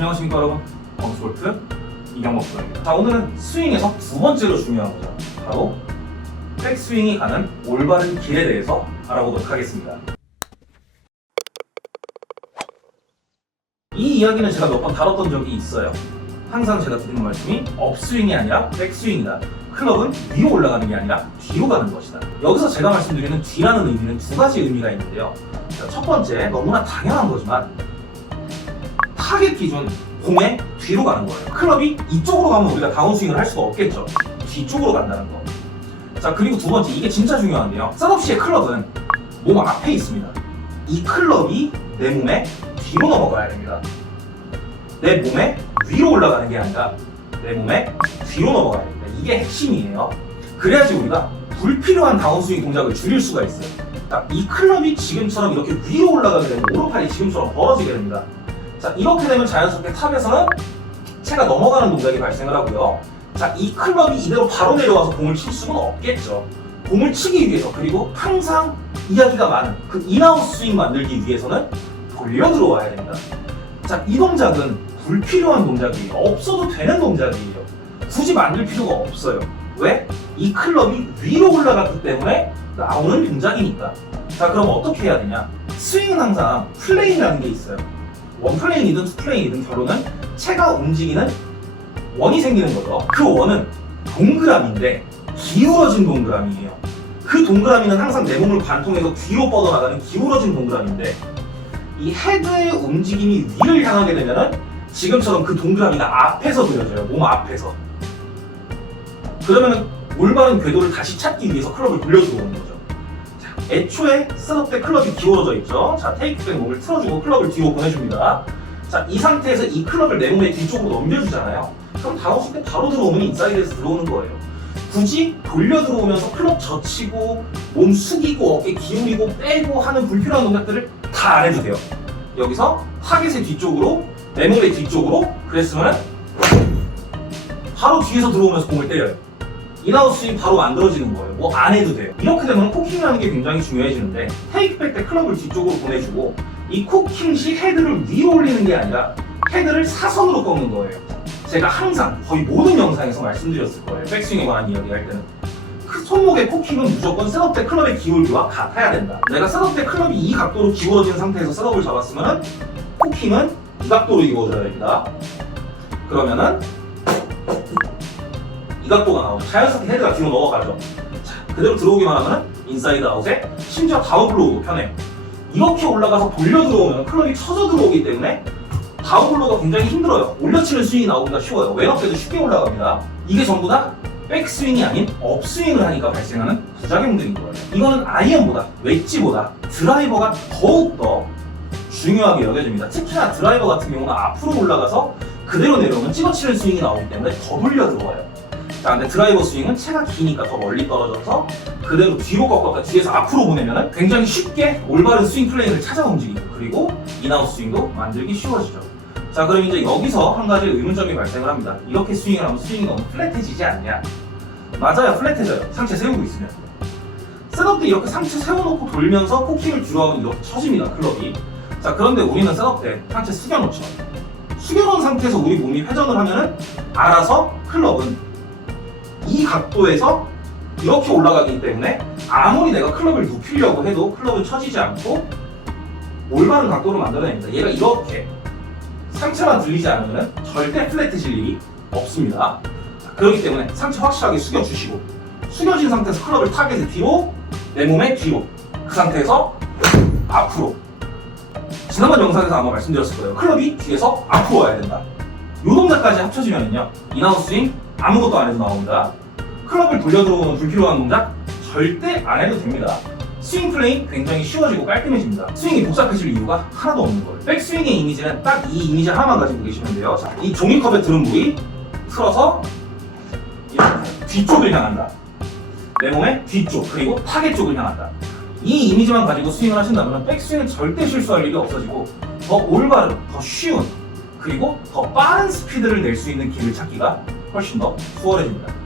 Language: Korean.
안녕하십니까 여러분. 범스볼트 이경복 프로입니다. 자 오늘은 스윙에서 두 번째로 중요한 거죠. 바로 백스윙이 가는 올바른 길에 대해서 알아보도록 하겠습니다. 이 이야기는 제가 몇 번 다뤘던 적이 있어요. 항상 제가 드리는 말씀이 업스윙이 아니라 백스윙이다. 클럽은 위로 올라가는 게 아니라 뒤로 가는 것이다. 여기서 제가 말씀드리는 뒤라는 의미는 두 가지 의미가 있는데요. 자, 첫 번째 너무나 당연한 거지만 타겟 기준 공의 뒤로 가는 거예요. 클럽이 이쪽으로 가면 우리가 다운스윙을 할 수가 없겠죠. 뒤쪽으로 간다는 거. 자, 그리고 두 번째, 이게 진짜 중요한데요. 셋업 시의 클럽은 몸 앞에 있습니다. 이 클럽이 내 몸에 뒤로 넘어가야 됩니다. 내 몸에 위로 올라가는 게 아니라 내 몸에 뒤로 넘어가야 됩니다. 이게 핵심이에요. 그래야지 우리가 불필요한 다운스윙 동작을 줄일 수가 있어요. 자, 이 클럽이 지금처럼 이렇게 위로 올라가게 되면 오른팔이 지금처럼 벌어지게 됩니다. 자, 이렇게 되면 자연스럽게 탑에서는 채가 넘어가는 동작이 발생을 하고요. 자, 이 클럽이 이대로 바로 내려와서 공을 칠 수는 없겠죠. 공을 치기 위해서 그리고 항상 이야기가 많은 그 인아웃 스윙 만들기 위해서는 돌려 들어와야 됩니다. 자, 이 동작은 불필요한 동작이에요. 없어도 되는 동작이에요. 굳이 만들 필요가 없어요. 왜? 이 클럽이 위로 올라갔기 때문에 나오는 동작이니까. 자, 그럼 어떻게 해야 되냐? 스윙은 항상 플레인이라는 게 있어요. 원 플레인이든 투 플레인이든 결론은 채가 움직이는 원이 생기는 거죠. 그 원은 동그라미인데 기울어진 동그라미예요. 그 동그라미는 항상 내 몸을 관통해서 뒤로 뻗어나가는 기울어진 동그라미인데 이 헤드의 움직임이 위를 향하게 되면은 지금처럼 그 동그라미가 앞에서 그려져요. 몸 앞에서. 그러면은 올바른 궤도를 다시 찾기 위해서 클럽을 돌려 들어오는 거죠. 자, 애초에 셋업 때 클럽이 기울어져 있죠. 자, 테이크백 몸을 틀어주고 클럽을 뒤로 보내줍니다. 자, 이 상태에서 이 클럽을 내 몸의 뒤쪽으로 넘겨주잖아요. 그럼 다운스윙 때 바로 들어오면 인사이드에서 들어오는 거예요. 굳이 돌려 들어오면서 클럽 젖히고 몸 숙이고 어깨 기울이고 빼고 하는 불필요한 동작들을 다 안 해도 돼요. 여기서 타겟의 뒤쪽으로 내 몸의 뒤쪽으로 그랬으면 바로 뒤에서 들어오면서 공을 때려요. 스윙 바로 만들어지는 거예요. 뭐 안 해도 돼요. 이렇게 되면 코킹이라는 게 굉장히 중요해지는데 테이크백 때 클럽을 뒤쪽으로 보내주고 이 코킹 시 헤드를 위로 올리는 게 아니라 헤드를 사선으로 꺾는 거예요. 제가 항상 거의 모든 영상에서 말씀드렸을 거예요. 백스윙에 관한 이야기 할 때는. 그 손목의 코킹은 무조건 셋업 때 클럽의 기울기와 같아야 된다. 내가 셋업 때 클럽이 이 각도로 기울어진 상태에서 셋업을 잡았으면 코킹은 이 각도로 이루어져야 됩니다. 그러면은 이 각도가 나오죠. 자연스럽게 헤드가 뒤로 넘어가죠. 자, 그대로 들어오기만 하면 인사이드 아웃에 심지어 다운블로우도 편해요. 이렇게 올라가서 돌려 들어오면 클럽이 쳐져 들어오기 때문에 다운블로우가 굉장히 힘들어요. 올려치는 스윙이 나오기가 쉬워요. 왼어깨도 쉽게 올라갑니다. 이게 전부 다 백스윙이 아닌 업스윙을 하니까 발생하는 부작용들인 거예요. 이거는 아이언보다 웨지보다 드라이버가 더욱더 중요하게 여겨집니다. 특히나 드라이버 같은 경우는 앞으로 올라가서 그대로 내려오면 찍어치는 스윙이 나오기 때문에 더 돌려 들어와요. 자, 근데 드라이버 스윙은 채가 기니까 더 멀리 떨어져서 그대로 뒤로 꺾었다 뒤에서 앞으로 보내면 굉장히 쉽게 올바른 스윙 플레이를 찾아 움직이고 그리고 인아웃 스윙도 만들기 쉬워지죠. 자, 그럼 이제 여기서 한 가지 의문점이 발생을 합니다. 이렇게 스윙을 하면 스윙이 너무 플랫해지지 않냐? 맞아요, 플랫해져요. 상체 세우고 있으면. 셋업 때 이렇게 상체 세워놓고 돌면서 코킹을 뒤로 하면 이렇게 쳐집니다, 클럽이. 자, 그런데 우리는 셋업 때 상체 숙여놓죠. 숙여놓은 상태에서 우리 몸이 회전을 하면은 알아서 클럽은 이 각도에서 이렇게 올라가기 때문에 아무리 내가 클럽을 눕히려고 해도 클럽은 처지지 않고 올바른 각도로 만들어냅니다. 얘가 이렇게 상체만 들리지 않으면 절대 플랫해질 일이 없습니다. 자, 그렇기 때문에 상체 확실하게 숙여주시고 숙여진 상태에서 클럽을 타겟에 뒤로 내 몸의 뒤로 그 상태에서 앞으로 지난번 영상에서 아마 말씀드렸을 거예요. 클럽이 뒤에서 앞으로 와야 된다. 이 동작까지 합쳐지면요 인아웃 스윙 아무것도 안 해도 나옵니다. 클럽을 돌려 들어오는 불필요한 동작 절대 안 해도 됩니다. 스윙 플레이 굉장히 쉬워지고 깔끔해집니다. 스윙이 복잡해질 이유가 하나도 없는 거예요. 백스윙의 이미지는 딱 이 이미지 하나만 가지고 계시면 돼요. 자, 이 종이컵에 들은 물이 틀어서 이렇게 뒤쪽을 향한다. 내 몸의 뒤쪽 그리고 타겟 쪽을 향한다. 이 이미지만 가지고 스윙을 하신다면 백스윙은 절대 실수할 일이 없어지고 더 올바른, 더 쉬운 그리고 더 빠른 스피드를 낼 수 있는 길을 찾기가 훨씬 더 수월해집니다.